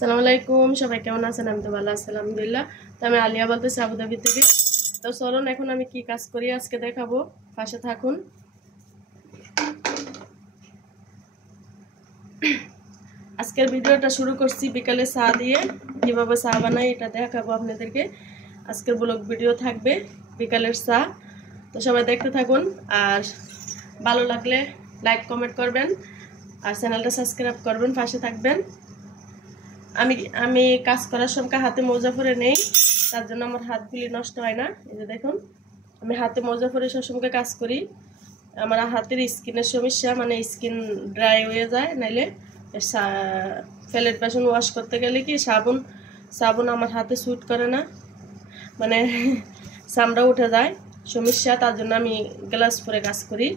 আসসালামু আলাইকুম, সবাই কেমন আছেন? আমি তো ভালো আছি আলহামদুলিল্লাহ। তো আমি আলিয়া বলতেছি আবুধাবি থেকে। তো চলুন এখন আমি কি কাজ করি আজকে দেখাবো, পাশে থাকুন। আজকের ভিডিওটা শুরু করছি বিকালে চা দিয়ে, কিভাবে চা বানাই এটা দেখাবো আপনাদেরকে। আজকের ব্লগ ভিডিও থাকবে বিকালের চা। তো সবাই দেখতে থাকুন, আর ভালো লাগলে লাইক কমেন্ট করবেন, আর চ্যানেলটা সাবস্ক্রাইব করবেন, পাশে থাকবেন। আমি কাজ করার সময় হাতে মোজা পরে নেই, তার জন্য আমার হাতগুলি নষ্ট হয় না। এই যে দেখুন, আমি হাতে মোজা পরে সবসময় কাজ করি। আমার হাতের স্কিনের সমস্যা, মানে স্কিন ড্রাই হয়ে যায়, নাইলে প্লেট বাসন ওয়াশ করতে গেলে কি সাবুন আমার হাতে স্যুট করে না, মানে চামড়া উঠে যায় সমস্যা। তার জন্য আমি গ্লাভস পরে কাজ করি।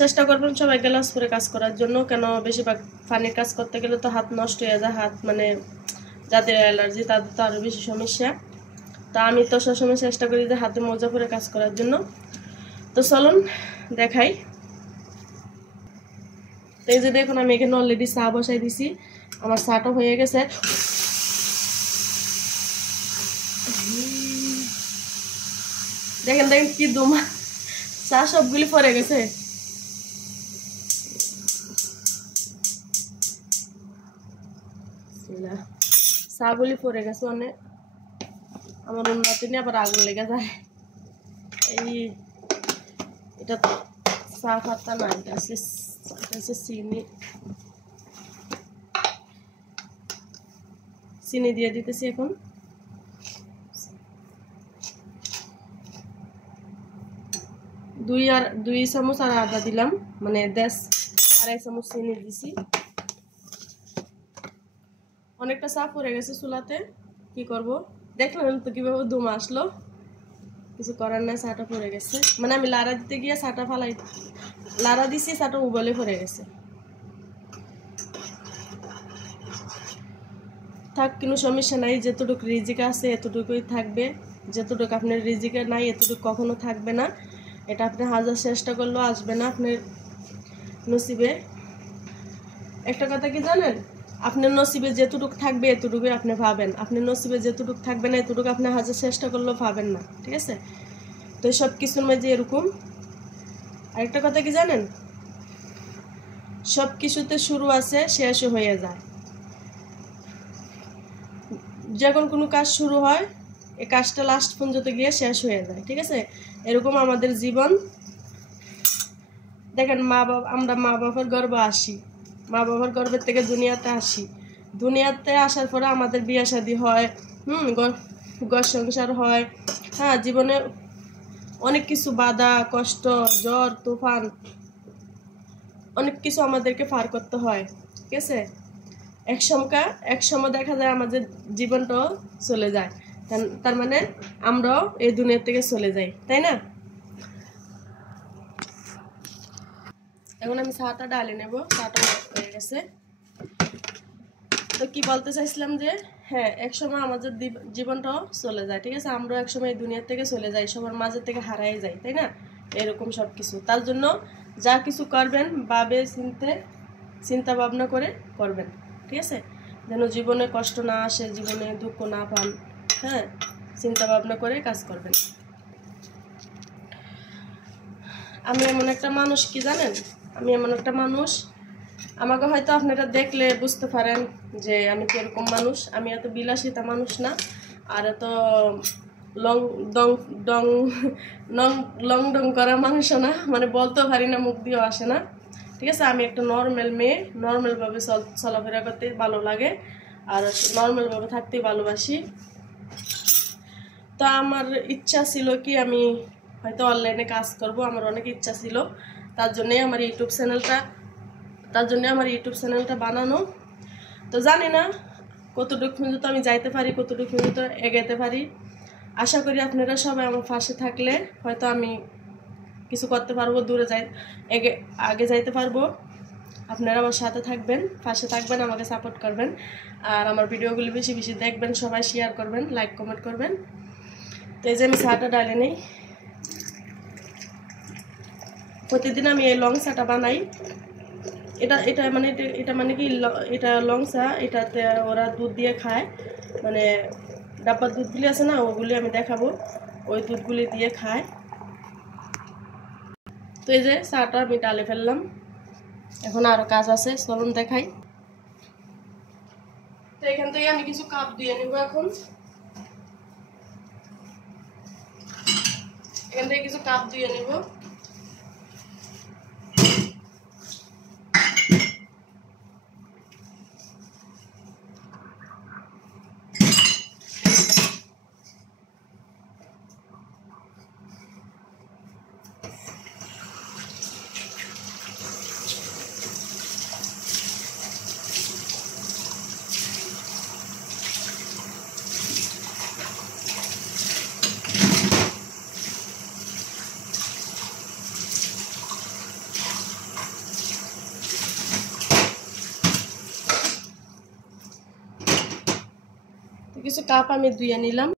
চেষ্টা করবেন সবাই গ্লাভস পরে কাজ করার জন্য, কেন বেশিরভাগ পানির কাজ করতে গেলে তো হাত নষ্ট হয়ে যায়। হাত মানে যাদের অ্যালার্জি তাদের তো আরও বেশি সমস্যা। তা আমি তো সবসময় চেষ্টা করি যে হাতে মোজা পরে কাজ করার জন্য। তো চলুন দেখাই। তো এই যে দেখুন, আমি এখানে অলরেডি চা বসাই দিছি, আমার চাটা হয়ে গেছে। দেখেন দেখেন কি দুমা, চা সবগুলি পরে গেছে। চাগুলি পরে গেছে, মানে আমার উন্নতি নিয়ে আবার আগুন লেগে যায়। এটা চা পাতা না, এটা হচ্ছে চিনি দিয়ে দিতেছি এখন। দুই চামচ আর আদা দিলাম, মানে 2.5 চামচ চিনি দিছি। অনেকটা চা পড়ে গেছে চুলাতে, কি করব? দেখলেন তো কিভাবে দুম আসলো, কিছু করার নাই, চাটা পড়ে গেছে। মানে আমি লাড়া দিতে গিয়ে চাটা লাড়া দিছি, চাটা উবলে পড়ে গেছে। থাক, কোনো সমস্যা নাই, যতটুকু রিজিক আছে এতটুকুই থাকবে। যতটুকু আপনার রিজিকে নাই এতটুকু কখনো থাকবে না। এটা আপনি হাজার চেষ্টা করলেও আসবে না আপনার নসিবে। একটা কথা কি জানেন, আপনার নসিবে যেটুকু থাকবে এতটুকুই আপনি পাবেন। আপনার নসিবে যেটুকু থাকবে না এতটুকু আপনি হাজার চেষ্টা করলেও পাবেন না, ঠিক আছে? তো সব কিছুর মাঝে এরকম। আরেকটা কথা কি জানেন, সব কিছুতে শুরু আছে, শেষও হয়ে যায়। যখন কোনো কাজ শুরু হয়, এই কাজটা লাস্ট পর্যন্ত গিয়ে শেষ হয়ে যায়, ঠিক আছে? এরকম আমাদের জীবন। দেখেন, আমরা মা বাবার গর্ভে আসি, মা বাবার গর্ভের থেকে দুনিয়াতে আসি। দুনিয়াতে আসার পরে আমাদের বিয়ে শাদী হয়, ঘর সংসার হয়। হ্যাঁ, জীবনে অনেক কিছু বাধা কষ্ট, জ্বর তুফান, অনেক কিছু আমাদেরকে পার করতে হয়, ঠিক আছে? এক সময় দেখা যায় আমাদের জীবনটাও চলে যায়, তার মানে আমরাও এই দুনিয়া থেকে চলে যাই, তাই না? এখন আমি চাটা ডালে নেব, চাটা হয়ে গেছে। তো কি বলতে চাইছিলাম যে, হ্যাঁ, এক সময় আমাদের জীবনটাও চলে যায়, ঠিক আছে? আমরাও এক সময় এই দুনিয়া থেকে চলে যাই, সবার মাঝে থেকে হারাই যাই, তাই না? এরকম সব কিছু। তার জন্য যা কিছু করবেন চিন্তা ভাবনা করে করবেন, ঠিক আছে? যেন জীবনে কষ্ট না আসে, জীবনে দুঃখ না পান। হ্যাঁ, চিন্তা ভাবনা করে কাজ করবেন। আমি এমন একটা মানুষ, কি জানেন, আমি এমন একটা মানুষ, আমাকে হয়তো আপনারা দেখলে বুঝতে পারেন যে আমি কিরকম মানুষ। আমি এত বিলাসিতা মানুষ না, আর এত লং ডং করা মানুষও না, মানে বলতেও পারি না, মুখ দিয়েও আসে না, ঠিক আছে? আমি একটা নর্মাল মেয়ে, নর্মালভাবে চলাফেরা করতে ভালো লাগে, আর নর্মালভাবে থাকতে ভালোবাসি। তো আমার ইচ্ছা ছিল কি, আমি হয়তো অনলাইনে কাজ করব, আমার অনেক ইচ্ছা ছিল। তার জন্যে আমার ইউটিউব চ্যানেলটা বানানো। তো জানি না কতটুকু পর্যন্ত আমি যাইতে পারি, কতটুকু পর্যন্ত এগাইতে পারি। আশা করি আপনারা সবাই আমার পাশে থাকলে হয়তো আমি কিছু করতে পারবো, আগে যাইতে পারবো। আপনারা আমার সাথে থাকবেন, পাশে থাকবেন, আমাকে সাপোর্ট করবেন, আর আমার ভিডিওগুলি বেশি বেশি দেখবেন, সবাই শেয়ার করবেন, লাইক কমেন্ট করবেন। তো এই যে আমি চাটা ডালে নেই। প্রতিদিন আমি এই লং চাটা বানাই, এটা এটা মানে এটা মানে কি এটা লং চা, এটাতে ওরা দুধ দিয়ে খায়, মানে ডাব্বার দুধগুলি আছে না, ওগুলি আমি দেখাবো, ওই দুধগুলি দিয়ে খায়। তো এই যে চাটা আমি ডালে ফেললাম, এখন আরও কাজ আছে, চলুন দেখাই। তো এখান থেকে আমি কিছু কাপ দিয়ে নেব। এখান থেকে কিছু কাপ দিয়ে নেব। কিছু কাপ আমি ধুয়ে নিলাম।